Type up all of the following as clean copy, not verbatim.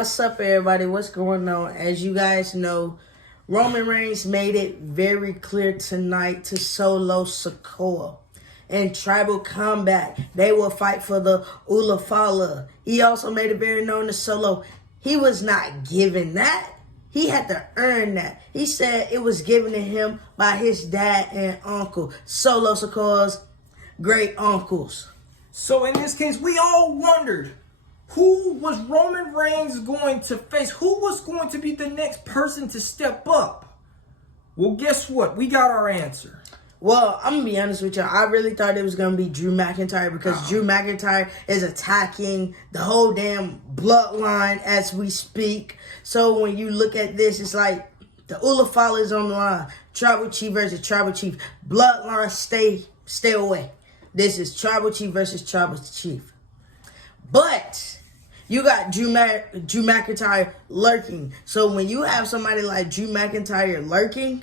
What's up, everybody? What's going on? As you guys know, Roman Reigns made it very clear tonight to Sikoa. In tribal combat, they will fight for the Ula Fala. He also made it very known to Solo. He was not given that. He had to earn that. He said it was given to him by his dad and uncle, Sikoa's great uncles. So in this case, we all wondered, who was Roman Reigns going to face? Who was going to be the next person to step up? Well, guess what? We got our answer. Well, I'm going to be honest with you. I really thought it was going to be Drew McIntyre because Drew McIntyre is attacking the whole damn bloodline as we speak. So when you look at this, it's like the Ula Fala is on the line. Tribal Chief versus Tribal Chief. Bloodline, stay away. This is Tribal Chief versus Tribal Chief. But you got Drew McIntyre lurking. So when you have somebody like Drew McIntyre lurking,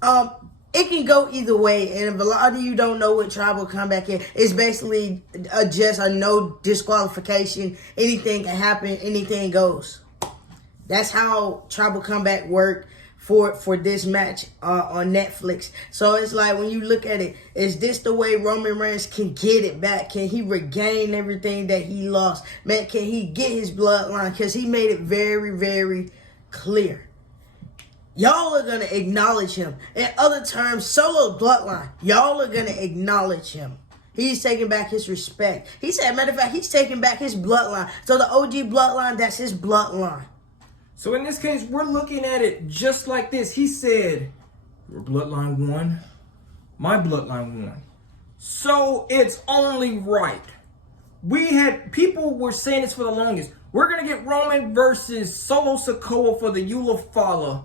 it can go either way. And if a lot of you don't know what tribal combat is, it's basically just a no disqualification. Anything can happen. Anything goes. That's how tribal combat work for this match on Netflix. So it's like when you look at it, is this the way Roman Reigns can get it back? Can he regain everything that he lost? Man, can he get his bloodline? Because he made it very, very clear. Y'all are going to acknowledge him. In other terms, Solo bloodline, y'all are going to acknowledge him. He's taking back his respect. He said, matter of fact, he's taking back his bloodline. So the OG bloodline, that's his bloodline. So in this case, we're looking at it just like this. He said, your bloodline won, my bloodline won. So it's only right. People were saying this for the longest. We're going to get Roman versus Sikoa for the Ula Fala.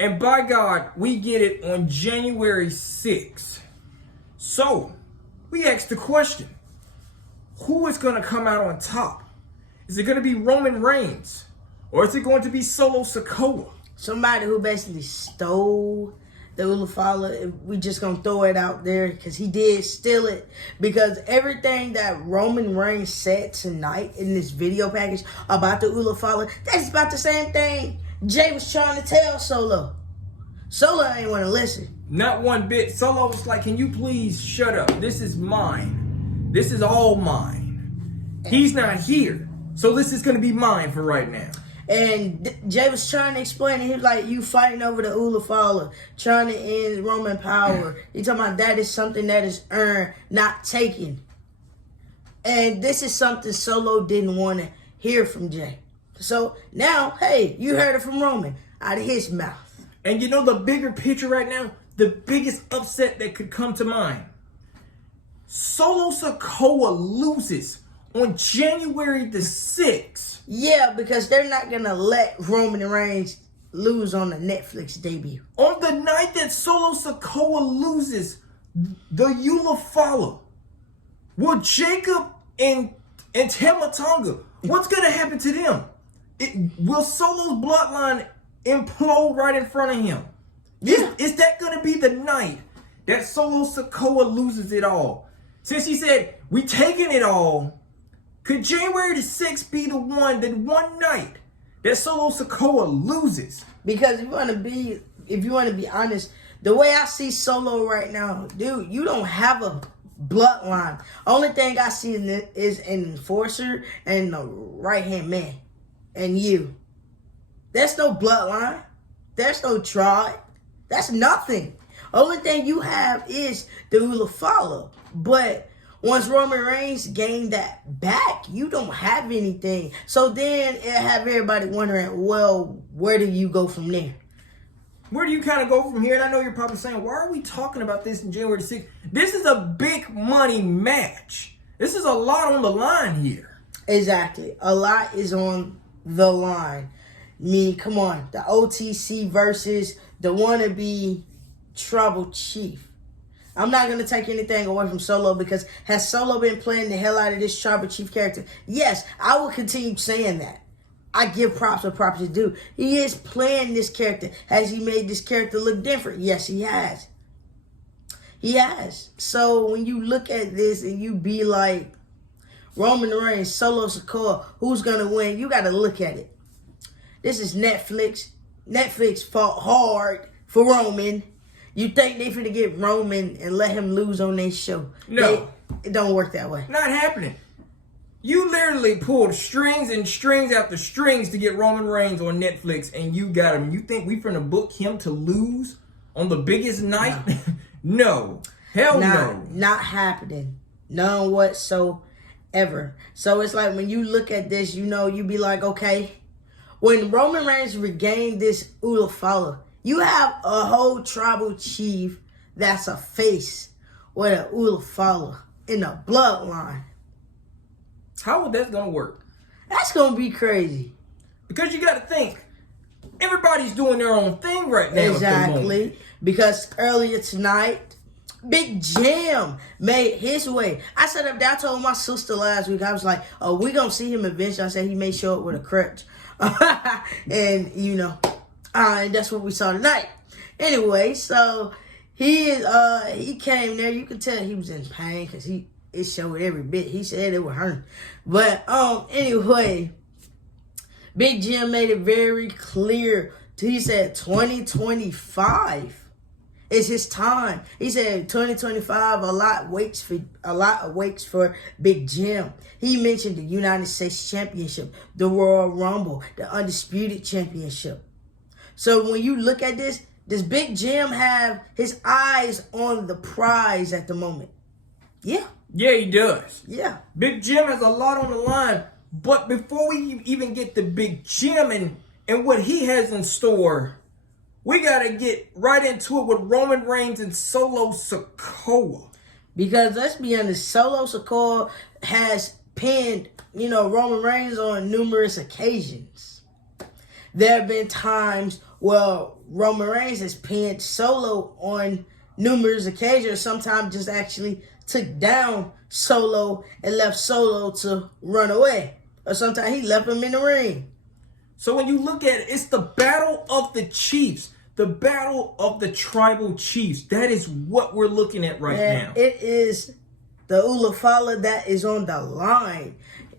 And by God, we get it on January 6th. So we asked the question, who is going to come out on top? Is it going to be Roman Reigns? Or is it going to be Sikoa? Somebody who basically stole the Ula Fala. We just going to throw it out there because he did steal it. Because everything that Roman Reigns said tonight in this video package about the Ula Fala, that's about the same thing Jay was trying to tell Solo. Solo ain't want to listen. Not one bit. Solo was like, can you please shut up? This is mine. This is all mine. He's not here. So this is going to be mine for right now. And Jay was trying to explain it. He was like, you fighting over the Ula Fala, trying to end Roman power. He talking about that is something that is earned, not taken. And this is something Solo didn't want to hear from Jay. So now, hey, you heard it from Roman out of his mouth. And you know the bigger picture right now, the biggest upset that could come to mind. Sikoa loses on January the 6th. Yeah, because they're not going to let Roman Reigns lose on the Netflix debut. On the night that Sikoa loses the Ula Fala, will Jacob and Tamatonga, what's going to happen to them? Will Solo's bloodline implode right in front of him? Yeah. Is that going to be the night that Sikoa loses it all? Since he said, we taking it all, could January the 6th be the one night that Sikoa loses? Because if you want to be honest, the way I see Solo right now, dude, you don't have a bloodline. Only thing I see is an enforcer and the right-hand man. And you. There's no bloodline. There's no tribe. That's nothing. Only thing you have is the Ula Fala. But once Roman Reigns gained that back, you don't have anything. So then it have everybody wondering, well, where do you go from there? Where do you kind of go from here? And I know you're probably saying, why are we talking about this in January 6th? This is a big money match. This is a lot on the line here. Exactly. A lot is on the line. Come on. The OTC versus the wannabe Tribal Chief. I'm not going to take anything away from Solo because has Solo been playing the hell out of this Tribal Chief character? Yes, I will continue saying that. I give props where props is due. He is playing this character. Has he made this character look different? Yes, he has. He has. So when you look at this and you be like, Roman Reigns, Solo Sikoa, who's gonna win? You gotta look at it. This is Netflix. Netflix fought hard for Roman. You think they finna get Roman and let him lose on their show? No. It don't work that way. Not happening. You literally pulled strings and strings after strings to get Roman Reigns on Netflix, and you got him. You think we finna book him to lose on the biggest night? No. Hell no. Not happening. None whatsoever. So it's like when you look at this, you know, you be like, okay, when Roman Reigns regained this Ula Fala, you have a whole tribal chief that's a face with a Ula Fala in the bloodline. How is that gonna work? That's gonna be crazy. Because you gotta think, everybody's doing their own thing right now. Exactly. Because earlier tonight, Big Jim made his way. I said up there, I told my sister last week, I was like, oh, we gonna see him eventually. I said he may show up with a crutch. And, you know, and that's what we saw tonight. Anyway, so he came there. You could tell he was in pain because it showed every bit. He said it would hurt. But anyway, Big Jim made it very clear. He said 2025 is his time. He said 2025, a lot waits for Big Jim. He mentioned the United States Championship, the Royal Rumble, the Undisputed Championship. So when you look at this, does Big Jim have his eyes on the prize at the moment? Yeah. Yeah, he does. Yeah. Big Jim has a lot on the line. But before we even get to Big Jim and what he has in store, we got to get right into it with Roman Reigns and Solo Sikoa. Because let's be honest, Solo Sikoa has pinned, Roman Reigns on numerous occasions. There have been times where Roman Reigns has pinned Solo on numerous occasions. Sometimes just actually took down Solo and left Solo to run away. Or sometimes he left him in the ring. So when you look at it, it's the battle of the chiefs. The battle of the tribal chiefs. That is what we're looking at right now. It is the Ula Fala that is on the line.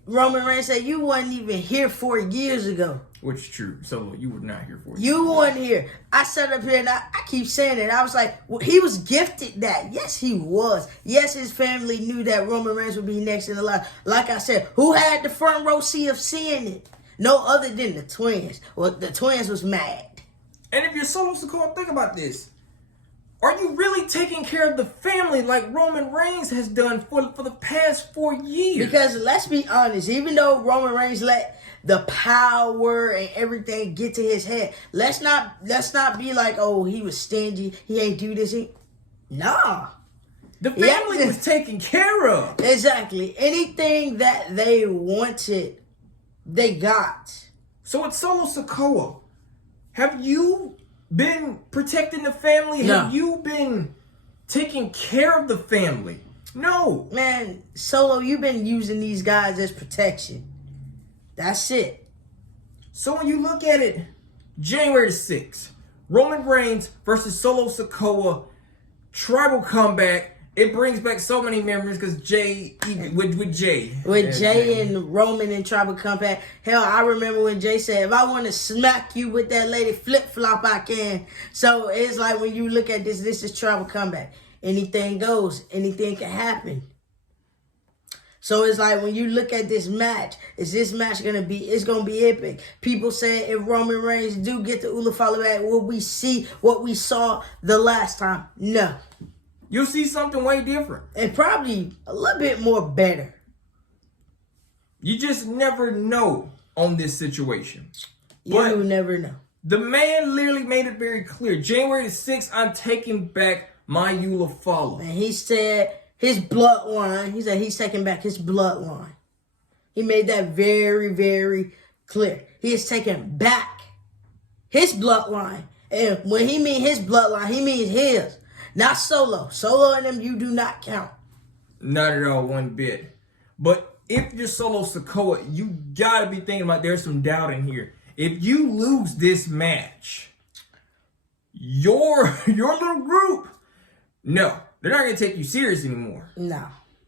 Roman Reigns said, you wasn't even here 4 years ago. Which is true. Solo, you were not here 4 years You weren't here. I sat up here and I keep saying it. I was like, well, he was gifted that. Yes, he was. Yes, his family knew that Roman Reigns would be next in the line. Like I said, who had the front row seat of seeing it? No other than the twins. Well, the twins was mad. And if you're Solo Sikoa, think about this. Are you really taking care of the family like Roman Reigns has done for the past 4 years? Because let's be honest, even though Roman Reigns let the power and everything get to his head, let's not be like, oh, he was stingy, he ain't do this. Nah. The family was taken care of. Exactly. Anything that they wanted, they got. So it's Solo Sikoa. Have you been protecting the family? No. Have you been taking care of the family? No. Man, Solo, you've been using these guys as protection. That's it. So when you look at it, January 6th, Roman Reigns versus Solo Sikoa, tribal comeback. It brings back so many memories because Jey, with Jey. With Jey and Roman and tribal comeback. Hell, I remember when Jey said, if I want to smack you with that lady flip-flop, I can. So it's like when you look at this is tribal comeback. Anything goes. Anything can happen. So it's like when you look at this match, is this match going to be, it's going to be epic. People say if Roman Reigns do get the Ula Fala back, will we see what we saw the last time? No. You'll see something way different. And probably a little bit more better. You just never know on this situation. You never know. The man literally made it very clear. January 6th, I'm taking back my Ula Fala. And he said his bloodline, he said he's taking back his bloodline. He made that very, very clear. He is taking back his bloodline. And when he means his bloodline, he means his. Not Solo. Solo and them, you do not count. Not at all, one bit. But if you're Solo Sikoa, you gotta be thinking about there's some doubt in here. If you lose this match, your little group, no, they're not gonna take you serious anymore. No.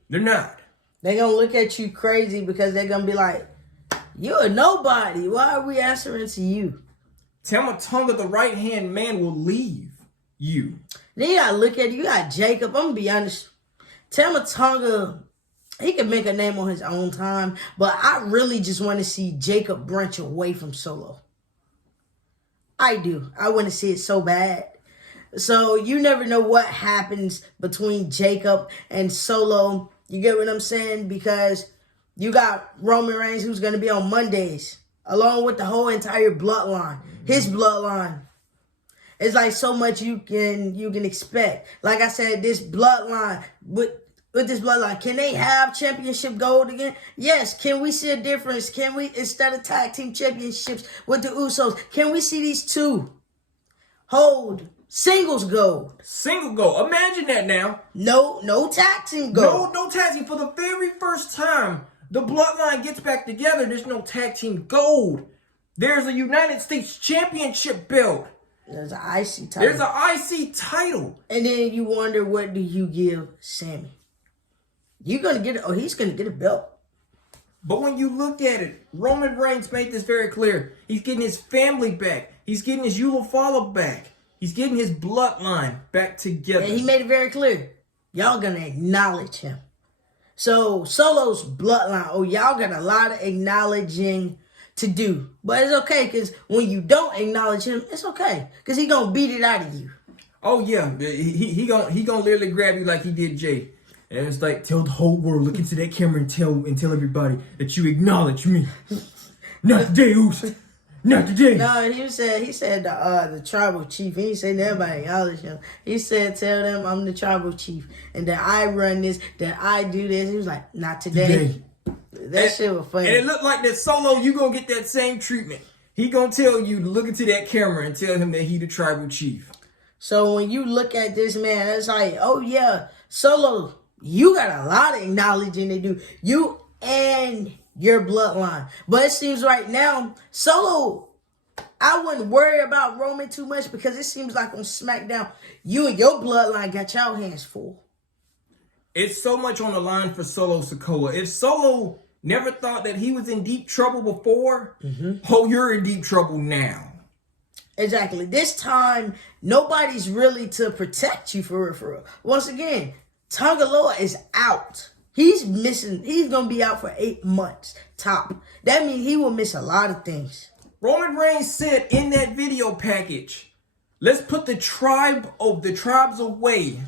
They're not. They're going to look at you crazy because they're going to be like, you're a nobody. Why are we answering to you? Tonga, the right-hand man, will leave you. Then you got to look at it. You got Jacob. I'm going to be honest. Tonga, he can make a name on his own time. But I really just want to see Jacob branch away from Solo. I do. I want to see it so bad. So you never know what happens between Jacob and Solo. You get what I'm saying? Because you got Roman Reigns, who's going to be on Mondays, along with the whole entire bloodline. His bloodline. It's like so much you can expect. Like I said, this bloodline, with this bloodline, can they have championship gold again? Yes. Can we see a difference? Can we, instead of tag team championships with the Usos, can we see these two hold singles gold? Single gold. Imagine that now. No tag team gold. No tag team. For the very first time, the bloodline gets back together. There's no tag team gold. There's a United States Championship belt. There's an IC title. There's an IC title. And then you wonder, what do you give Sammy? You're going to get it. Oh, he's going to get a belt. But when you look at it, Roman Reigns made this very clear. He's getting his family back. He's getting his UlaFala back. He's getting his bloodline back together. And he made it very clear. Y'all going to acknowledge him. So, Solo's bloodline, oh, y'all got a lot of acknowledging to do. But it's okay, because when you don't acknowledge him, it's okay. Because he going to beat it out of you. Oh, yeah. He gonna literally grab you like he did Jay. And it's like, tell the whole world, look into that camera and tell everybody that you acknowledge me. Not today, Uso. Not today. No, he said the tribal chief. He didn't say nobody acknowledge him. He said, tell them I'm the tribal chief and that I run this, that I do this. He was like, not today. That shit was funny. And it looked like that Solo, you gonna get that same treatment. He gonna tell you to look into that camera and tell him that he the tribal chief. So when you look at this, man, it's like, oh yeah, Solo, you got a lot of acknowledging to do. You and your bloodline. But it seems right now, Solo, I wouldn't worry about Roman too much because it seems like on SmackDown, you and your bloodline got your hands full. It's so much on the line for Solo Sikoa. If Solo never thought that he was in deep trouble before, oh, you're in deep trouble now. Exactly. This time, nobody's really to protect you for real. Once again, Tongaloa is out. He's missing. He's going to be out for 8 months top. That means he will miss a lot of things. Roman Reigns said in that video package, let's put the tribes away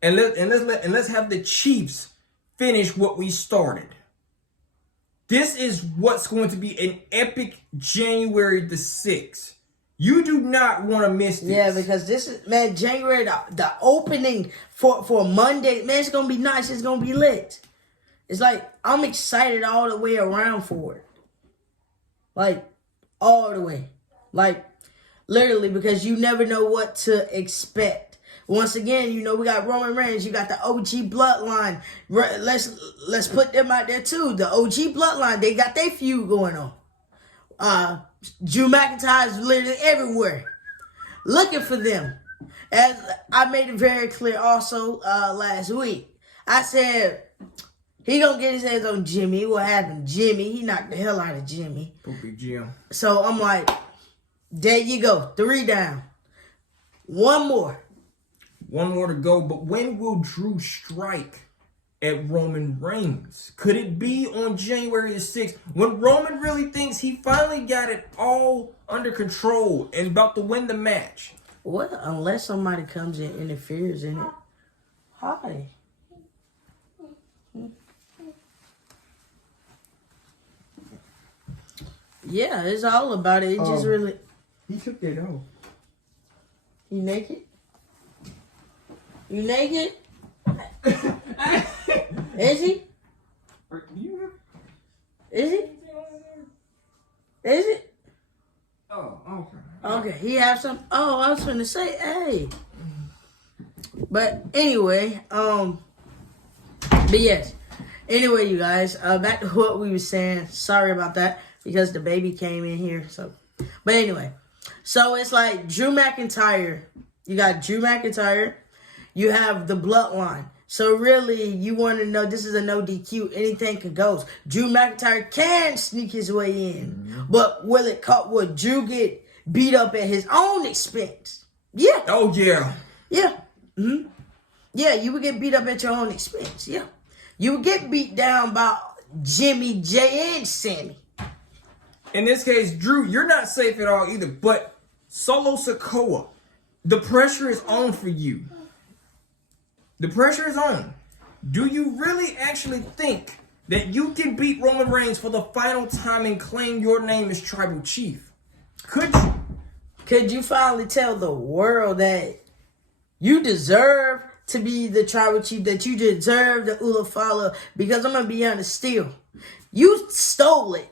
and let's have the Chiefs finish what we started. This is what's going to be an epic January the 6th. You do not want to miss this. Yeah, because this is, man, January, the opening for Monday, man, it's going to be nice. It's going to be lit. It's like, I'm excited all the way around for it. Like, all the way. Like, literally, because you never know what to expect. Once again, you know, we got Roman Reigns. You got the OG bloodline. Let's put them out there, too. The OG bloodline, they got their feud going on. Drew McIntyre is literally everywhere, looking for them. As I made it very clear also last week, I said he gonna get his hands on Jimmy. What happened? Jimmy, he knocked the hell out of Jimmy. Poopy Jim. So I'm like, there you go, 3 down, 1 more. 1 more to go. But when will Drew strike at Roman Reigns? Could it be on January the 6th when Roman really thinks he finally got it all under control and about to win the match? What? Unless somebody comes and interferes in it. Hi. Yeah, it's all about it. It just really... He took that off. You naked? You naked? Is he? Is he? Is it? Oh, okay. Okay, he have some. Oh, I was gonna say, hey. But anyway, but yes. Anyway, you guys, back to what we were saying. Sorry about that because the baby came in here. So, but anyway, so it's like Drew McIntyre. You got Drew McIntyre. You have the bloodline. So really, you want to know, this is a no DQ. Anything can go. Drew McIntyre can sneak his way in. But will Drew get beat up at his own expense? Yeah. Oh, yeah. Yeah. Yeah, you would get beat up at your own expense. Yeah. You would get beat down by Jimmy, Jay, and Sammy. In this case, Drew, you're not safe at all either. But Solosikoa, the pressure is on for you. The pressure is on. Do you really actually think that you can beat Roman Reigns for the final time and claim your name as Tribal Chief? Could you? Could you finally tell the world that you deserve to be the Tribal Chief, that you deserve the Ula Fala? Because I'm going to be honest still. You stole it.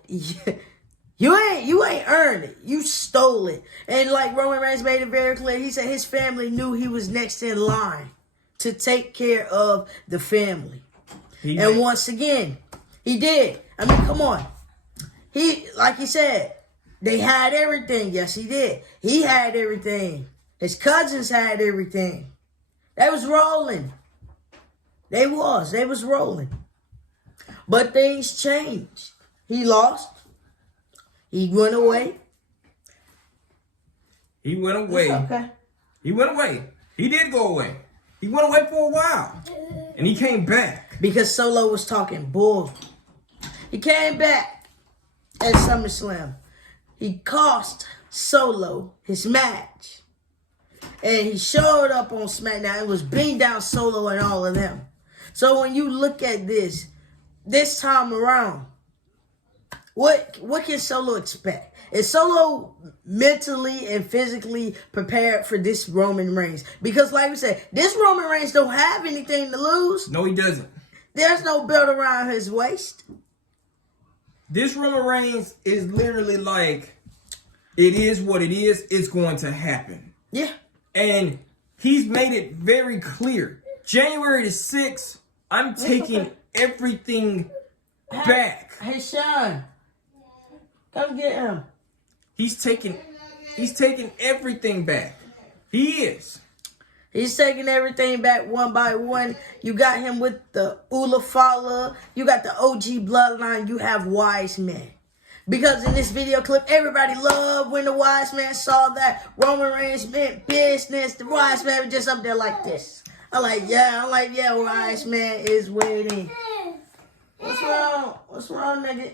You ain't earned it. You stole it. And like Roman Reigns made it very clear, he said his family knew he was next in line to take care of the family. And once again, he did. I mean, come on. Like he said, they had everything. Yes, he did. He had everything. His cousins had everything. They was rolling. They was rolling. But things changed. He lost. He went away. He went away. Okay. He went away. He did go away. He went away for a while. And he came back. Because Solo was talking bull. He came back at SummerSlam. He cost Solo his match. And he showed up on SmackDown and was beating down Solo and all of them. So when you look at this time around, what can Solo expect? Is Solo mentally and physically prepared for this Roman Reigns? Because like we said, this Roman Reigns don't have anything to lose. No, he doesn't. There's no belt around his waist. This Roman Reigns is literally like, it is what it is. It's going to happen. Yeah. And he's made it very clear. January the 6th, I'm taking everything back. Hey, Sean. Come get him. He's taking everything back. He is. He's taking everything back one by one. You got him with the Ula Fala. You got the OG bloodline. You have wise men. Because in this video clip, everybody loved when the wise man saw that Roman Reigns meant business. The wise man was just up there like this. I'm like, yeah, wise man is waiting. What's wrong? What's wrong, nigga?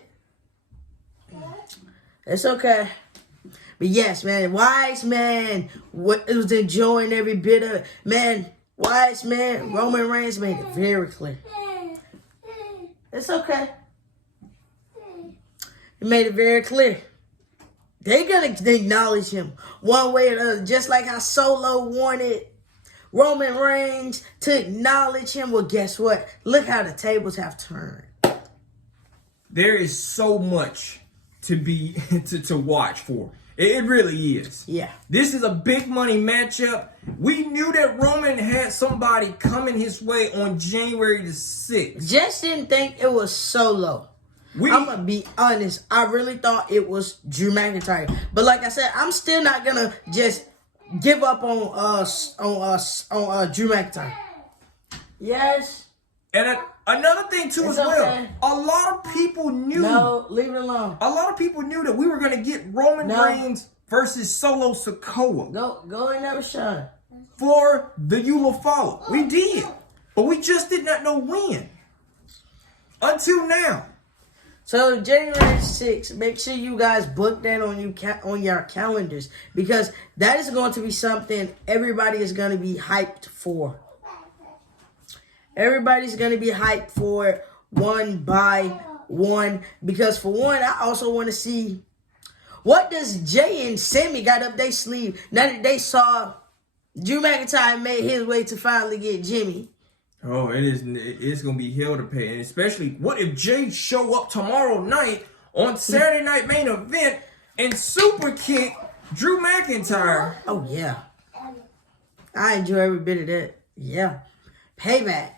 It's okay. But yes, man, wise man was enjoying every bit of it. Man, wise man, Roman Reigns made it very clear. It's okay. He made it very clear. They're going to acknowledge him one way or the other. Just like how Solo wanted Roman Reigns to acknowledge him. Well, guess what? Look how the tables have turned. There is so much to be to watch for. It really is. Yeah. This is a big money matchup. We knew that Roman had somebody coming his way on January the 6th. Just didn't think it was Solo. I'm going to be honest. I really thought it was Drew McIntyre. But like I said, I'm still not going to just give up on Drew McIntyre. Yes. And another thing too as well. Okay. A lot of people knew. No, leave it alone. A lot of people knew that we were going to get Roman Reigns versus Solosikoa. Go and never shine. For the UlaFala. We did. But we just did not know when. Until now. So January 6th, make sure you guys book that on your calendars. Because that is going to be something everybody is going to be hyped for. Everybody's going to be hyped for it one by one. Because for one, I also want to see what does Jay and Sammy got up their sleeve now that they saw Drew McIntyre made his way to finally get Jimmy. Oh, it's going to be hell to pay. And especially, what if Jay show up tomorrow night on Saturday Night Main Event and super kick Drew McIntyre? Oh, yeah. I enjoy every bit of that. Yeah. Payback.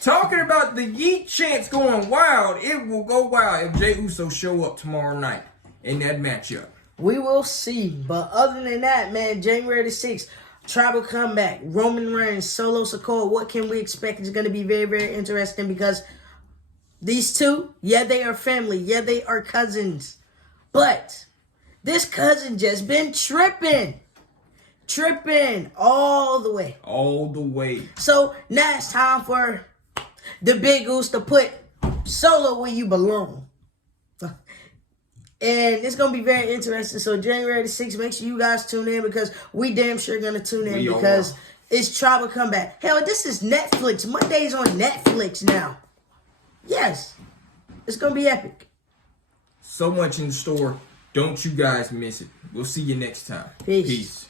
Talking about the Yeet chants going wild, it will go wild if Jeyuso show up tomorrow night in that matchup. We will see. But other than that, man, January the 6th, Tribal comeback, Roman Reigns, Solo Sikoa. What can we expect? It's going to be very, very interesting because these two, yeah, they are family. Yeah, they are cousins. But this cousin just been tripping. Tripping all the way. All the way. So now it's time for the big goose to put Solo where you belong. And it's going to be very interesting. So January the 6th, make sure you guys tune in because we damn sure going to tune in because it's Tribal Comeback. Hell, this is Netflix. Monday's on Netflix now. Yes. It's going to be epic. So much in store. Don't you guys miss it. We'll see you next time. Peace. Peace.